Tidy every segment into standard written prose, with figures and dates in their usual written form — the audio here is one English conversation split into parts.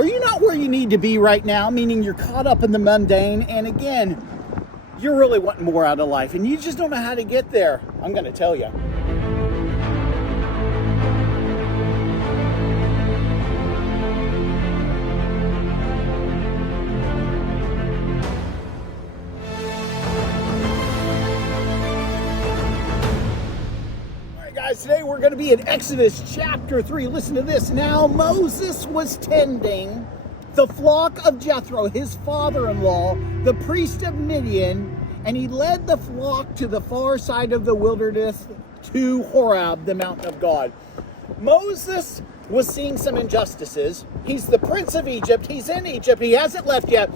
Are you not where you need to be right now? Meaning you're caught up in the mundane, and again, you're really wanting more out of life, and you just don't know how to get there. I'm going to tell you. Today we're going to be in Exodus chapter 3. Listen to this. Now Moses was tending the flock of Jethro, his father-in-law, the priest of Midian, and he led the flock to the far side of the wilderness to Horeb, the mountain of God. Moses was seeing some injustices. He's the prince of Egypt. He's in Egypt. He hasn't left yet.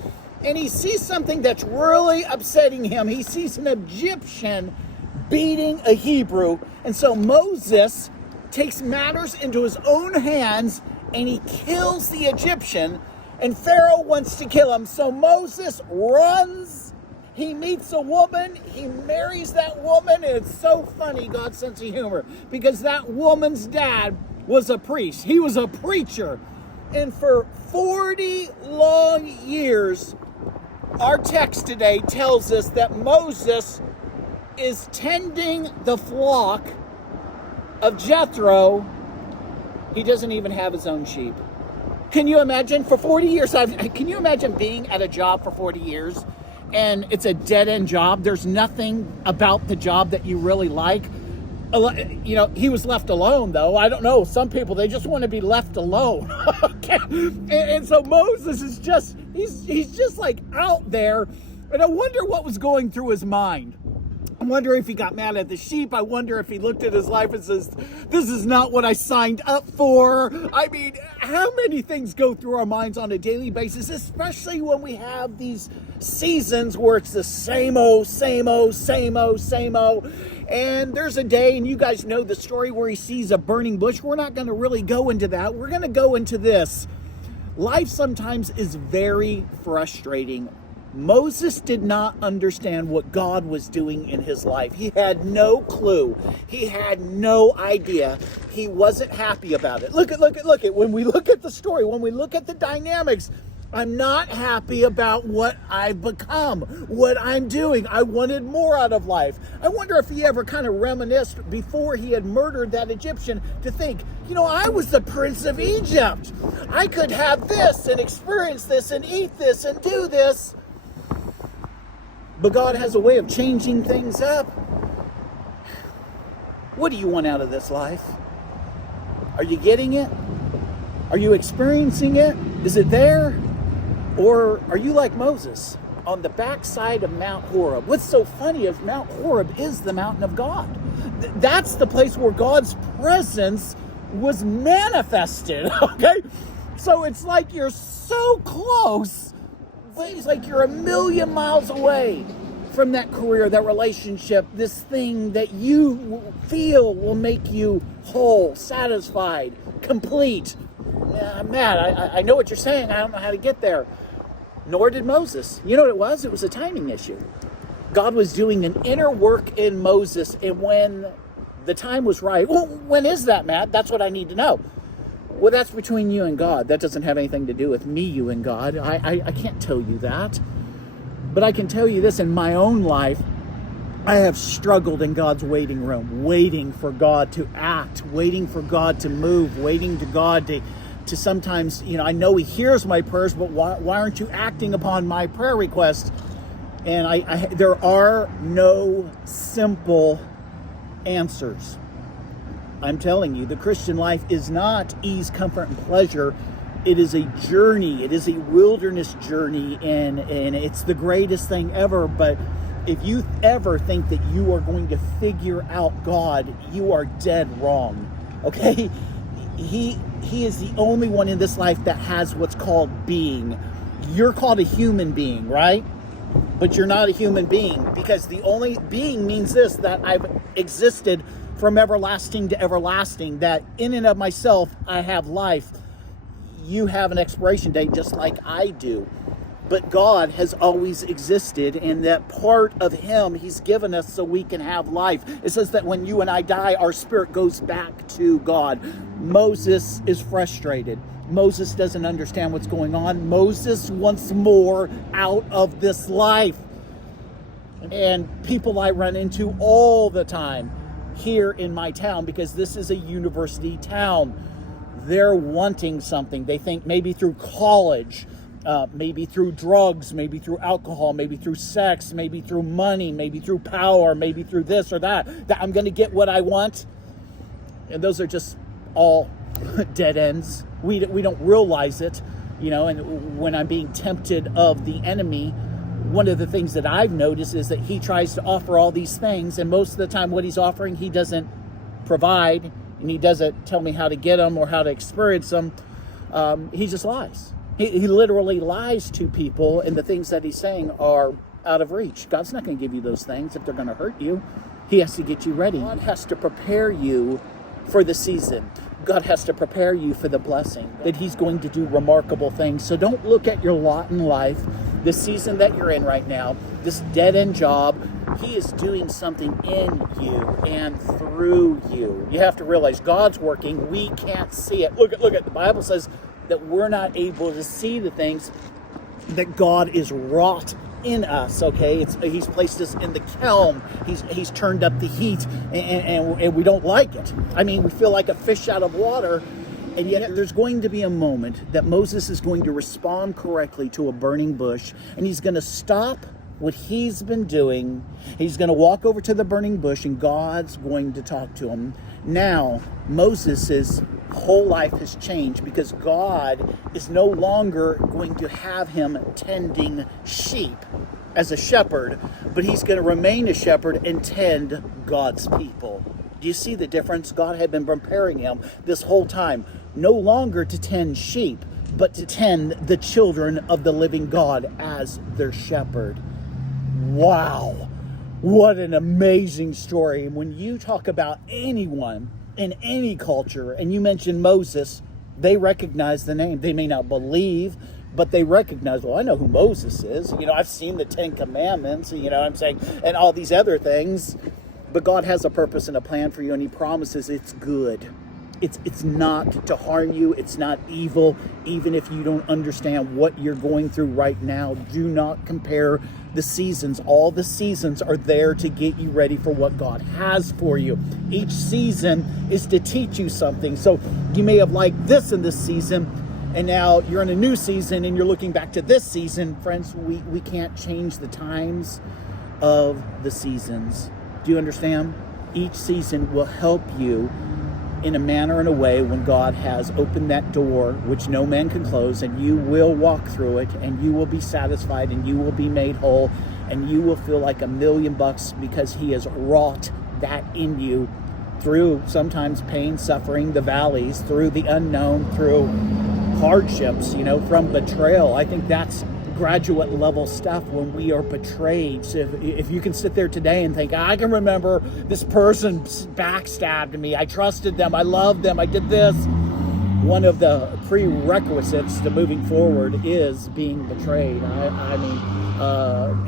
And he sees something that's really upsetting him. He sees an Egyptian beating a Hebrew. And so Moses takes matters into his own hands and he kills the Egyptian, and Pharaoh wants to kill him. So Moses runs, he meets a woman, he marries that woman, and it's so funny, God's sense of humor, because that woman's dad was a priest. He was a preacher. And for 40 long years, our text today tells us that Moses is tending the flock of Jethro. He doesn't even have his own sheep. Can you imagine? For 40 years, can you imagine being at a job for 40 years and it's a dead-end job? There's nothing about the job that you really like. You know, he was left alone, though. I don't know. Some people, they just want to be left alone. Okay? And so Moses is just, he's just like out there. And I wonder what was going through his mind. I wonder if he got mad at the sheep. I wonder if he looked at his life and says, this is not what I signed up for. I mean, how many things go through our minds on a daily basis, especially when we have these seasons where it's the same old, same old, same old, same old. And there's a day, and you guys know the story, where he sees a burning bush. We're not going to really go into that. We're going to go into this. Life sometimes is very frustrating. Moses did not understand what God was doing in his life. He had no clue. He had no idea. He wasn't happy about it. Look at. When we look at the story, when we look at the dynamics, I'm not happy about what I've become, what I'm doing. I wanted more out of life. I wonder if he ever kind of reminisced before he had murdered that Egyptian to think, you know, I was the prince of Egypt. I could have this and experience this and eat this and do this. But God has a way of changing things up. What do you want out of this life? Are you getting it? Are you experiencing it? Is it there? Or are you like Moses on the backside of Mount Horeb? What's so funny is Mount Horeb is the mountain of God. That's the place where God's presence was manifested, okay? So it's like you're so close, but it's like you're a million miles away from that career, that relationship, this thing that you feel will make you whole, satisfied, complete. Man, I know what you're saying. I don't know how to get there. Nor did Moses. You know what it was? It was a timing issue. God was doing an inner work in Moses, and when the time was right. Well, when is that, Matt? That's what I need to know. Well, that's between you and God. That doesn't have anything to do with me, you and God. I can't tell you that. But I can tell you this, in my own life, I have struggled in God's waiting room, waiting for God to act, waiting for God to move, waiting to God to sometimes, you know, I know he hears my prayers, but why aren't you acting upon my prayer request? And there are no simple answers. I'm telling you, the Christian life is not ease, comfort, and pleasure. It is a journey. It is a wilderness journey, and it's the greatest thing ever. But if you ever think that you are going to figure out God, you are dead wrong. Okay? He is the only one in this life that has what's called being. You're called a human being, right? But you're not a human being, because the only being means this, that I've existed from everlasting to everlasting, that in and of myself I have life. You have an expiration date just like I do. But God has always existed, and that part of him he's given us so we can have life. It says that when you and I die, our spirit goes back to God. Moses is frustrated. Moses doesn't understand what's going on. Moses wants more out of this life. And people I run into all the time here in my town, because this is a university town, they're wanting something. They think maybe through college, maybe through drugs, maybe through alcohol, maybe through sex, maybe through money, maybe through power, maybe through this or that I'm going to get what I want. And those are just all dead ends. We don't realize it, and when I'm being tempted of the enemy, one of the things that I've noticed is that he tries to offer all these things, and most of the time what he's offering, he doesn't provide, and he doesn't tell me how to get them or how to experience them. He just lies. He literally lies to people, and the things that he's saying are out of reach. God's not going to give you those things if they're going to hurt you. He has to get you ready. God has to prepare you for the season. God has to prepare you for the blessing, that he's going to do remarkable things. So don't look at your lot in life, the season that you're in right now, this dead-end job. He is doing something in you and through you. You have to realize God's working. We can't see it. Look at the Bible says that we're not able to see the things that God is wrought in us. Okay, he's placed us in the kiln. He's turned up the heat, and we don't like it. I mean, we feel like a fish out of water. And yet there's going to be a moment that Moses is going to respond correctly to a burning bush, and he's going to stop what he's been doing. He's going to walk over to the burning bush, and God's going to talk to him. Now, Moses' whole life has changed, because God is no longer going to have him tending sheep as a shepherd, but he's going to remain a shepherd and tend God's people. Do you see the difference? God had been preparing him this whole time, no longer to tend sheep, but to tend the children of the living God as their shepherd. Wow, what an amazing story. And when you talk about anyone in any culture and you mention Moses, they recognize the name. They may not believe, but they recognize, well, I know who Moses is. I've seen the 10 Commandments, I'm saying, and all these other things. But God has a purpose and a plan for you, and he promises it's good. It's not to harm you. It's not evil, even if you don't understand what you're going through right now. Do not compare the seasons. All the seasons are there to get you ready for what God has for you. Each season is to teach you something. So you may have liked this in this season, and now you're in a new season and you're looking back to this season. Friends, we can't change the times of the seasons. Do you understand? Each season will help you in a manner and a way when God has opened that door which no man can close, and you will walk through it, and you will be satisfied, and you will be made whole, and you will feel like $1,000,000 because he has wrought that in you through sometimes pain, suffering, the valleys, through the unknown, through hardships, from betrayal. I think that's graduate level stuff when we are betrayed. So if you can sit there today and think, I can remember this person backstabbed me, I trusted them, I loved them, I did this. One of the prerequisites to moving forward is being betrayed.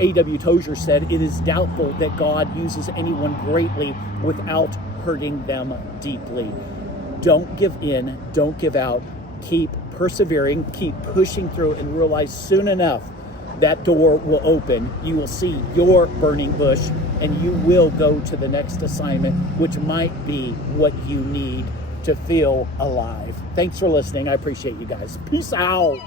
A.W. Tozer said, it is doubtful that God uses anyone greatly without hurting them deeply. Don't give in, don't give out. Keep persevering, keep pushing through, and realize soon enough that door will open. You will see your burning bush, and you will go to the next assignment, which might be what you need to feel alive. Thanks for listening. I appreciate you guys. Peace out.